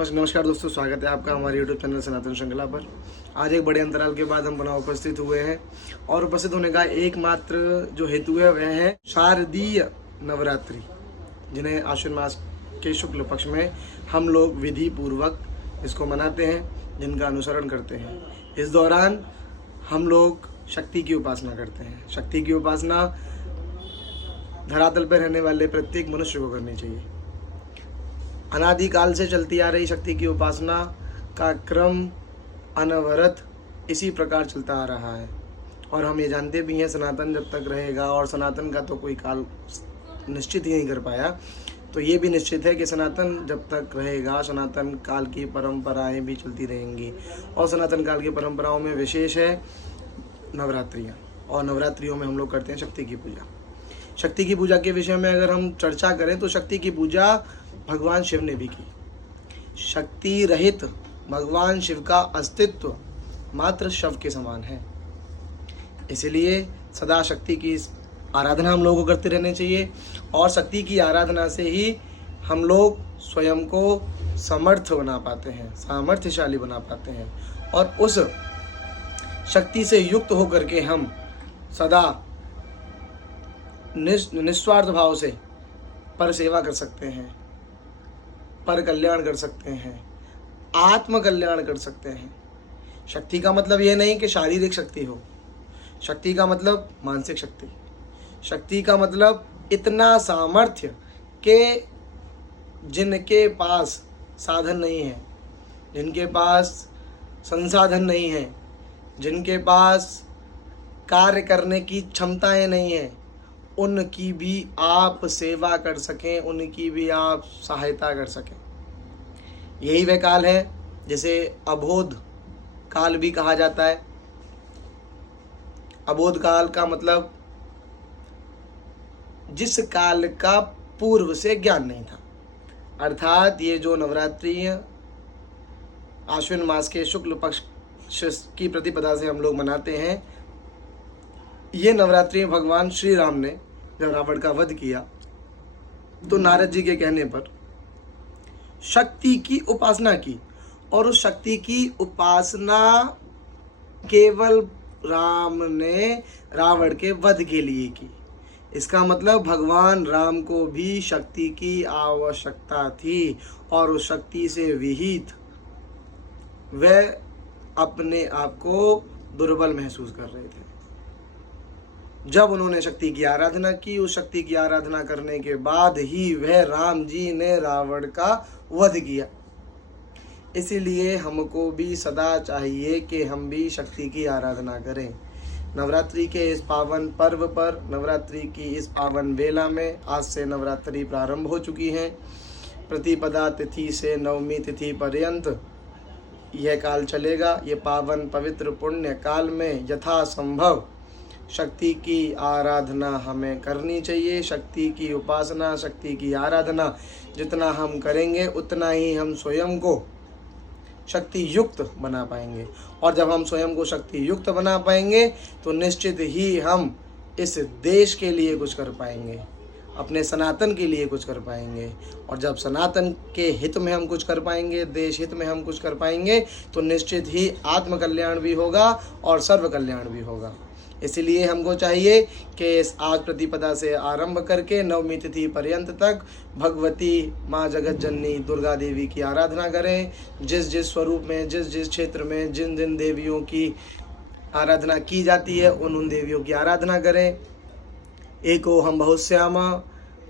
नमस्कार दोस्तों, स्वागत है आपका हमारे YouTube चैनल सनातन श्रृंखला पर। आज एक बड़े अंतराल के बाद हम पुनः उपस्थित हुए हैं और उपस्थित होने का एकमात्र जो हेतु है वह है शारदीय नवरात्रि, जिन्हें आश्विन मास के शुक्ल पक्ष में हम लोग विधि पूर्वक इसको मनाते हैं, जिनका अनुसरण करते हैं। इस दौरान हम लोग शक्ति की उपासना करते हैं। शक्ति की उपासना धरातल पर रहने वाले प्रत्येक मनुष्य को करनी चाहिए। अनादिकाल से चलती आ रही शक्ति की उपासना का क्रम अनवरत इसी प्रकार चलता आ रहा है और हम ये जानते भी हैं सनातन जब तक रहेगा, और सनातन का तो कोई काल निश्चित ही नहीं कर पाया, तो ये भी निश्चित है कि सनातन जब तक रहेगा सनातन काल की परंपराएं भी चलती रहेंगी। और सनातन काल की परंपराओं में विशेष है नवरात्रियाँ, और नवरात्रियों में हम लोग करते हैं शक्ति की पूजा। शक्ति की पूजा के विषय में अगर हम चर्चा करें तो शक्ति की पूजा भगवान शिव ने भी की। शक्ति रहित भगवान शिव का अस्तित्व मात्र शव के समान है। इसलिए सदा शक्ति की आराधना हम लोगों को करते रहने चाहिए, और शक्ति की आराधना से ही हम लोग स्वयं को समर्थ बना पाते हैं, सामर्थ्यशाली बना पाते हैं, और उस शक्ति से युक्त होकर के हम सदा निस्वार्थ भाव से पर सेवा कर सकते हैं, पर कल्याण कर सकते हैं, आत्म कल्याण कर सकते हैं। शक्ति का मतलब ये नहीं कि शारीरिक शक्ति हो, शक्ति का मतलब मानसिक शक्ति। शक्ति का मतलब इतना सामर्थ्य कि जिनके पास साधन नहीं है, जिनके पास संसाधन नहीं है, जिनके पास कार्य करने की क्षमताएं नहीं हैं, उनकी भी आप सेवा कर सकें, उनकी भी आप सहायता कर सकें। यही वह काल है जिसे अबोध काल भी कहा जाता है। अबोध काल का मतलब जिस काल का पूर्व से ज्ञान नहीं था, अर्थात ये जो नवरात्रि आश्विन मास के शुक्ल पक्ष की प्रतिपदा से हम लोग मनाते हैं, ये नवरात्रि भगवान श्री राम ने जब रावण का वध किया तो नारद जी के कहने पर शक्ति की उपासना की, और उस शक्ति की उपासना केवल राम ने रावण के वध के लिए की। इसका मतलब भगवान राम को भी शक्ति की आवश्यकता थी, और उस शक्ति से विहित वह अपने आप को दुर्बल महसूस कर रहे थे। जब उन्होंने शक्ति की आराधना की, उस शक्ति की आराधना करने के बाद ही वह राम जी ने रावण का वध किया। इसीलिए हमको भी सदा चाहिए कि हम भी शक्ति की आराधना करें। नवरात्रि के इस पावन पर्व पर, नवरात्रि की इस पावन वेला में, आज से नवरात्रि प्रारंभ हो चुकी है। प्रतिपदा तिथि से नवमी तिथि पर्यंत यह काल चलेगा। ये पावन पवित्र पुण्य काल में यथासंभव शक्ति की आराधना हमें करनी चाहिए। शक्ति की उपासना, शक्ति की आराधना जितना हम करेंगे उतना ही हम स्वयं को शक्ति युक्त बना पाएंगे, और जब हम स्वयं को शक्ति युक्त बना पाएंगे तो निश्चित ही हम इस देश के लिए कुछ कर पाएंगे, अपने सनातन के लिए कुछ कर पाएंगे। और जब सनातन के हित में हम कुछ कर पाएंगे, देश हित में हम कुछ कर पाएंगे, तो निश्चित ही आत्म कल्याण भी होगा और सर्व कल्याण भी होगा। इसलिए हमको चाहिए कि इस आज प्रतिपदा से आरंभ करके नवमी तिथि पर्यंत तक भगवती माँ जगत जननी दुर्गा देवी की आराधना करें। जिस जिस स्वरूप में, जिस जिस क्षेत्र में जिन जिन देवियों की आराधना की जाती है, उन उन देवियों की आराधना करें। एको हम बहुत श्यामा,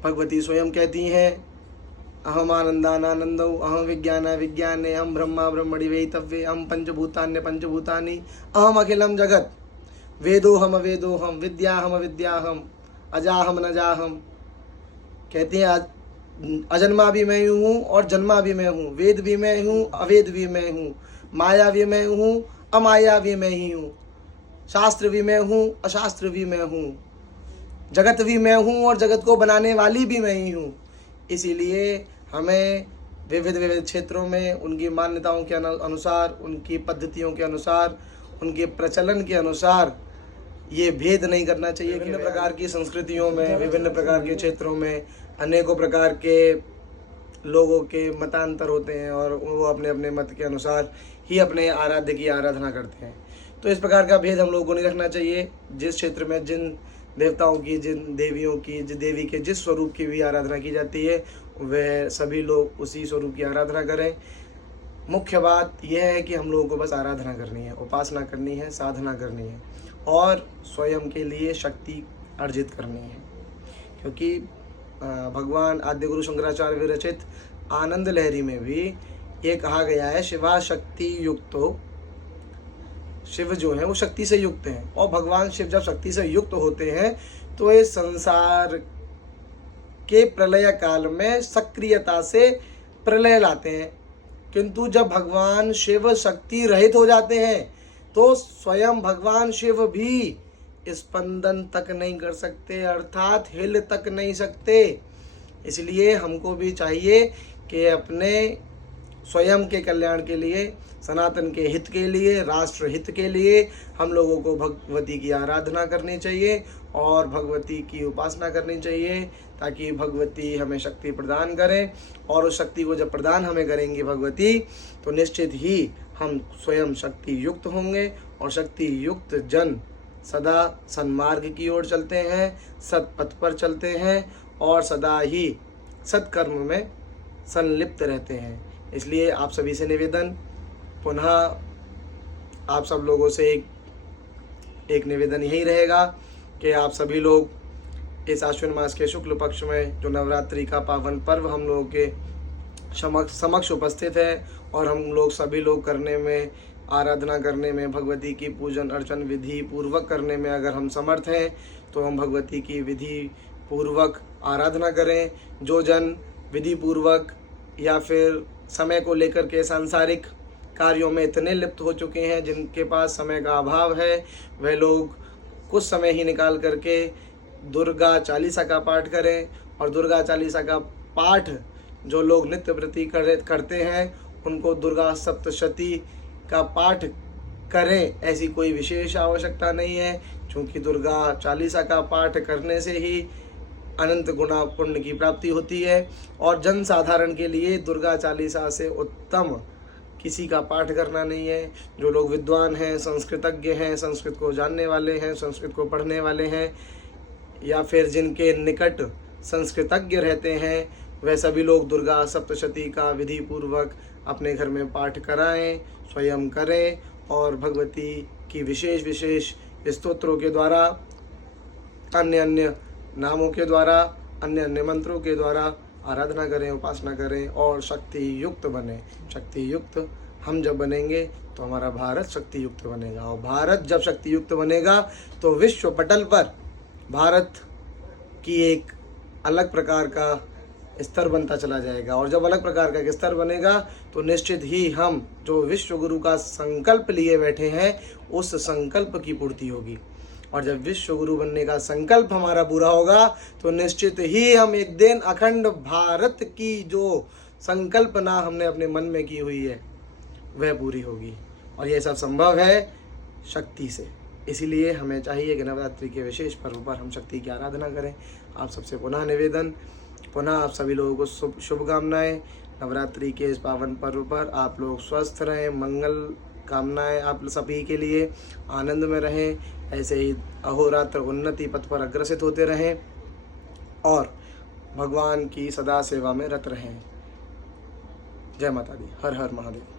भगवती स्वयं कहती हैं, अहम आनंदानंदौ, अहम विज्ञाना विज्ञाने, अहम ब्रह्मा ब्रह्मणि वेतव्ये, अहम पंचभूतान्य पंचभूतानि, अहम अखिलम जगत वेदोहम वेदोहम, विद्याहम विद्याहम, अजाहम नजाहम। कहते हैं अजन्मा भी मैं हूँ और जन्मा भी मैं हूँ, वेद भी मैं हूँ, अवेद भी मैं हूँ, माया भी मैं हूँ, अमाया भी मैं ही हूँ, शास्त्र भी मैं हूँ, अशास्त्र भी मैं हूँ, जगत भी मैं हूँ और जगत को बनाने वाली भी मैं ही हूँ। इसीलिए हमें विविध विविध क्षेत्रों में उनकी मान्यताओं के अनुसार, उनकी पद्धतियों के अनुसार, उनके प्रचलन के अनुसार ये भेद नहीं करना चाहिए। विभिन्न प्रकार की संस्कृतियों में, विभिन्न प्रकार के क्षेत्रों में अनेकों प्रकार के लोगों के मतांतर होते हैं और वो अपने अपने मत के अनुसार ही अपने आराध्य की आराधना करते हैं। तो इस प्रकार का भेद हम लोगों को नहीं रखना चाहिए। जिस क्षेत्र में जिन देवताओं की, जिन देवियों की, जिस देवी के जिस स्वरूप की भी आराधना की जाती है, वह सभी लोग उसी स्वरूप की आराधना करें। मुख्य बात यह है कि हम लोगों को बस आराधना करनी है, उपासना करनी है, साधना करनी है और स्वयं के लिए शक्ति अर्जित करनी है। क्योंकि भगवान आद्य गुरु शंकराचार्य विरचित आनंद लहरी में भी ये कहा गया है, शिवा शक्ति युक्तो, शिव जो है वो शक्ति से युक्त हैं और भगवान शिव जब शक्ति से युक्त होते हैं तो इस संसार के प्रलय काल में सक्रियता से प्रलय लाते हैं। किंतु जब भगवान शिव शक्ति रहित हो जाते हैं तो स्वयं भगवान शिव भी स्पंदन तक नहीं कर सकते, अर्थात हिल तक नहीं सकते। इसलिए हमको भी चाहिए कि अपने स्वयं के कल्याण के लिए, सनातन के हित के लिए, राष्ट्र हित के लिए हम लोगों को भगवती की आराधना करनी चाहिए और भगवती की उपासना करनी चाहिए, ताकि भगवती हमें शक्ति प्रदान करें। और उस शक्ति को जब प्रदान हमें करेंगी भगवती, तो निश्चित ही हम स्वयं शक्ति युक्त होंगे और शक्ति युक्त जन सदा सन्मार्ग की ओर चलते हैं, सत्पथ पर चलते हैं और सदा ही सत्कर्म में संलिप्त रहते हैं। इसलिए आप सभी से निवेदन, पुनः आप सब लोगों से एक निवेदन यही रहेगा कि आप सभी लोग इस आश्विन मास के शुक्ल पक्ष में जो नवरात्रि का पावन पर्व हम लोगों के समक्ष उपस्थित है और हम लोग सभी लोग करने में, आराधना करने में, भगवती की पूजन अर्चन विधि पूर्वक करने में अगर हम समर्थ हैं तो हम भगवती की विधि पूर्वक आराधना करें। जो जन विधि पूर्वक या फिर समय को लेकर के सांसारिक कार्यों में इतने लिप्त हो चुके हैं, जिनके पास समय का अभाव है, वह लोग कुछ समय ही निकाल करके दुर्गा चालीसा का पाठ करें। और दुर्गा चालीसा का पाठ जो लोग नित्य प्रति करते हैं उनको दुर्गा सप्तशती का पाठ करें, ऐसी कोई विशेष आवश्यकता नहीं है, क्योंकि दुर्गा चालीसा का पाठ करने से ही अनंत गुना पुण्य की प्राप्ति होती है। और जन साधारण के लिए दुर्गा चालीसा से उत्तम किसी का पाठ करना नहीं है। जो लोग विद्वान हैं, संस्कृतज्ञ हैं, संस्कृत को जानने वाले हैं, संस्कृत को पढ़ने वाले हैं, या फिर जिनके निकट संस्कृतज्ञ रहते हैं, वह सभी लोग दुर्गा सप्तशती का विधि पूर्वक अपने घर में पाठ कराएं, स्वयं करें और भगवती की विशेष स्तोत्रों के द्वारा, अन्य अन्य नामों के द्वारा, अन्य अन्य मंत्रों के द्वारा आराधना करें, उपासना करें और शक्ति युक्त बने। शक्ति युक्त हम जब बनेंगे तो हमारा भारत शक्ति युक्त बनेगा और भारत जब शक्ति युक्त बनेगा तो विश्व पटल पर भारत की एक अलग प्रकार का स्तर बनता चला जाएगा। और जब अलग प्रकार का स्तर बनेगा तो निश्चित ही हम जो विश्व गुरु का संकल्प लिए बैठे हैं उस संकल्प की पूर्ति होगी। और जब विश्व गुरु बनने का संकल्प हमारा पूरा होगा तो निश्चित ही हम एक दिन अखंड भारत की जो संकल्पना हमने अपने मन में की हुई है वह पूरी होगी। और यह सब संभव है शक्ति से। इसीलिए हमें चाहिए कि नवरात्रि के विशेष पर्व पर हम शक्ति की आराधना करें। आप सबसे पुनः निवेदन, पुनः आप सभी लोगों को शुभकामनाएं। नवरात्रि के इस पावन पर्व पर आप लोग स्वस्थ रहें, मंगल कामनाएं आप सभी के लिए, आनंद में रहें, ऐसे ही अहोरात्र उन्नति पथ पर अग्रसित होते रहें और भगवान की सदा सेवा में रत रहें। जय माता दी। हर हर महादेव।